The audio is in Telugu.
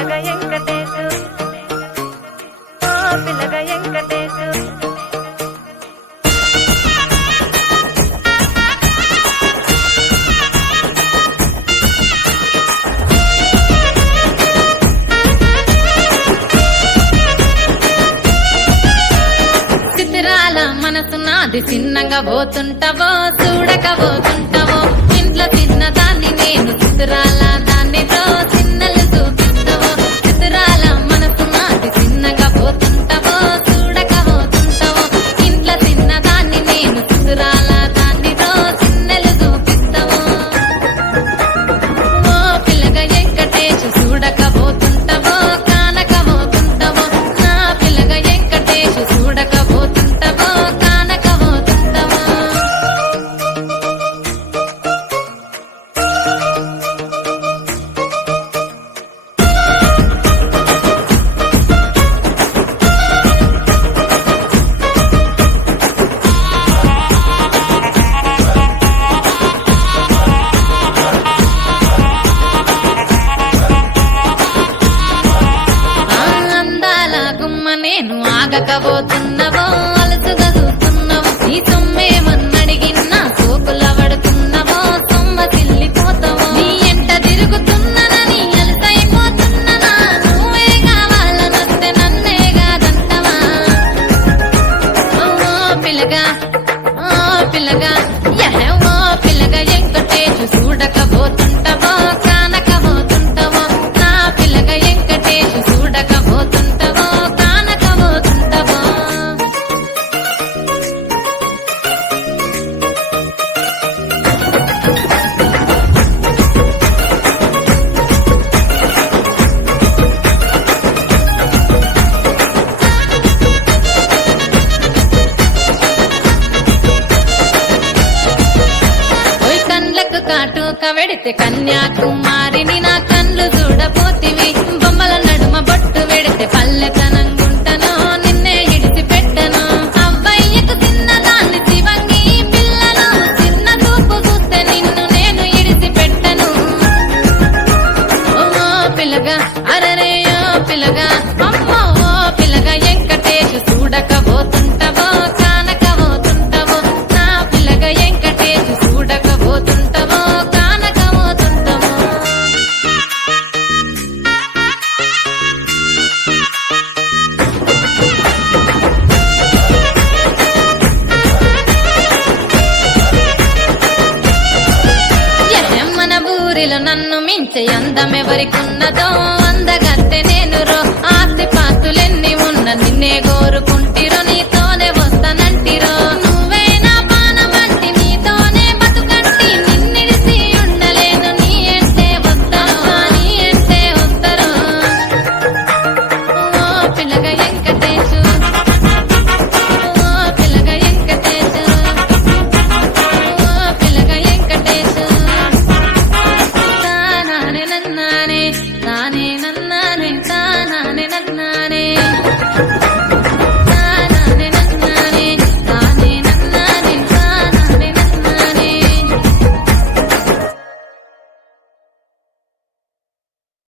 పిల్లగా వెంకటేశు ఓ పిల్లగా వెంకటేశు చిత్రాల మనసు నాది చిన్నగా పోతుంటావో చూడకపోతుంటావో ఇంట్లో చిన్నదాన్ని నేను చిత్రాల దానితో చిన్నలు చూపిస్తావో చిత్రాల మనసు నాది చిన్నగా పోతుంటావో చూడకపోతుంటావో ఇంట్లో చిన్నదాన్ని నేను చిత్రాల దానితో చిన్నలు చూపిస్తావో ఓ పిల్లగా వెంకటేశు చూడకపోతుంటావో కానకపోతుంటావో నా పిల్లగా వెంకటేశు చూడకపోతుంటావో కానకపోతుంటావో అందాల గుమ్మ నేను ఆగకపోతున్నవో అలసుగా చూస్తున్నావో నీ సొమ్మేమన్నడిగిన్నా సోకుల పడుతున్నవో సొమ్మ తిల్లిపోతావో నీ ఎంట తిరుగుతున్నానని అలసైపోతున్నానా నువ్వే కావాలనొస్తే నన్నే కాదంటవా ఓ పిల్లగా ఓ పిల్లగా ఓ పిల్లగా వెంకటేశు చూడకపోతుంటావో కానకపోతుంటావో నా పిల్లగా వెంకటేశు చూడకపోతుంటావో కానకపోతుంటావో ఓయ్ కండ్లకు కాటుక వెడితే కన్యాకుమారిని నా కళ్ళు చూడపోతివి బొమ్మల నడుమ బొట్టు వెడితే పల్లెతనంగుంటను నిన్నే ఇడిచి పెట్టను అవ్వయ్యకు చిన్నదాన్ని శివంగి పిల్లను చిన్న చూపు చూస్తే నిన్ను నేను ఇడిచి పెట్టను ఓ పిల్లగా అరరే ఓ పిల్లగా అమ్మో ఓ పిల్లగా వెంకటేశు చూడకపోతుంటావో కానకపోతుంటావో నా పిల్లగా వెంకటేశు చూడకపోతుంటావో కానకపోతుంటావో మన ఊరిలో నన్ను మించే అందమెవరికున్నదో